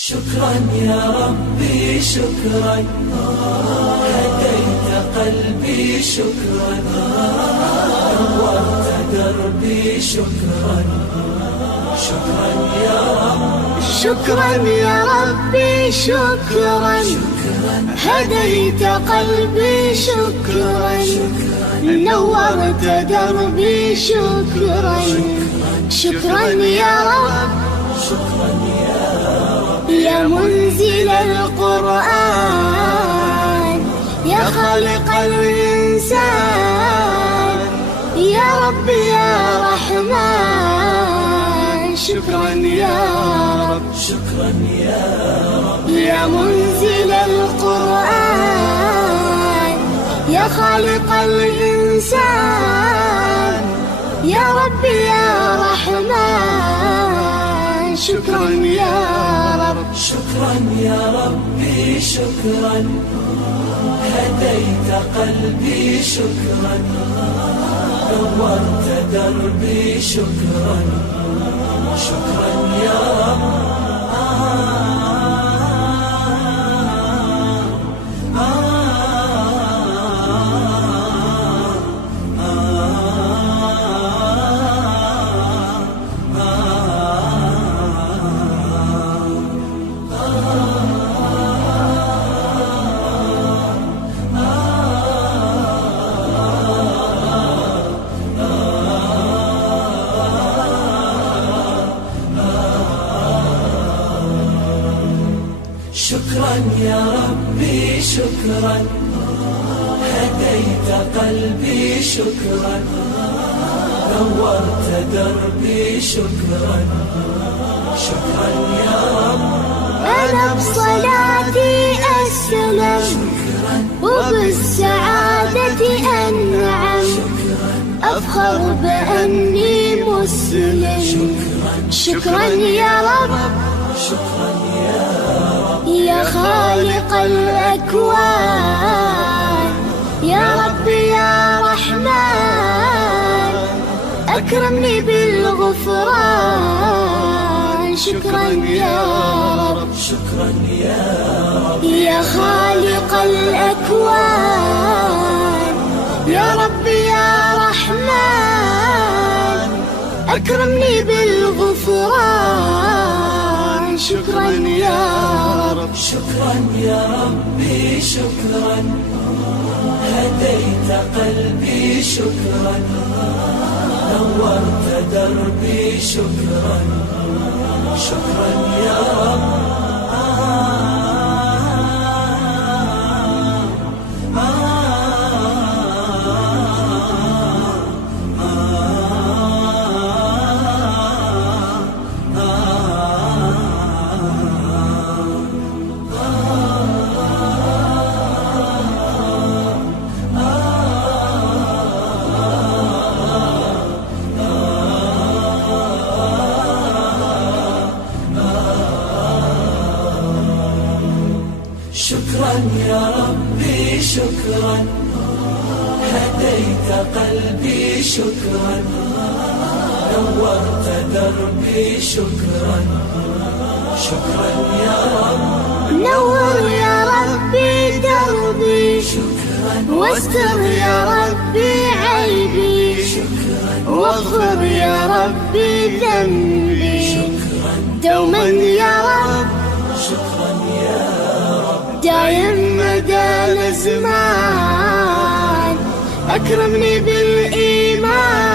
شكرا يا ربي شكرا، هديت قلبي شكرا، نورت دربي شكرا. شكرا يا رب، شكرا يا ربي شكرا، هديت قلبي شكرا، نورت دربي شكرا. شكرا يا رب، شكرا يا منزل القرآن، يا خالق الإنسان، يا رب يا رحمن. شكرا يا رب، شكرا يا رب، يا منزل القرآن، يا خالق الإنسان، يا رب يا رحمن. شكرا يا رب، شكرا يا ربي شكرا، هديت قلبي شكرا، نورت دربي شكرا. شكرا يا رب، شكرا يا ربي شكرا، هديت قلبي شكرا، نورت دربي شكرا. شكرا يا رب، أنا بصلاتي أسلم، وبالسعادة أنعم، أفخر بأني مسلم. شكرا يا رب، شكرا يا رب، يا خالق الأكوان، يا رب يا رحمن، أكرمني بالغفران. شكرا يا رب، شكرا يا رب، يا خالق الأكوان، يا رب يا رحمن، أكرمني بالغفران. شكرا يا رب، شكرا يا ربي شكرا، هديت قلبي شكرا، نورت دربي شكرا. شكرا يا رب، شكرا يا ربي شكرا، هديت قلبي شكرا، نورت دربي شكرا. شكرا يا رب، نور يا ربي دربي، واستر يا ربي عيبي، واغفر يا ربي ذنبي دوما يا رب. شكرا يا رب، دايم مدى الأزمان، أكرمني بالإيمان.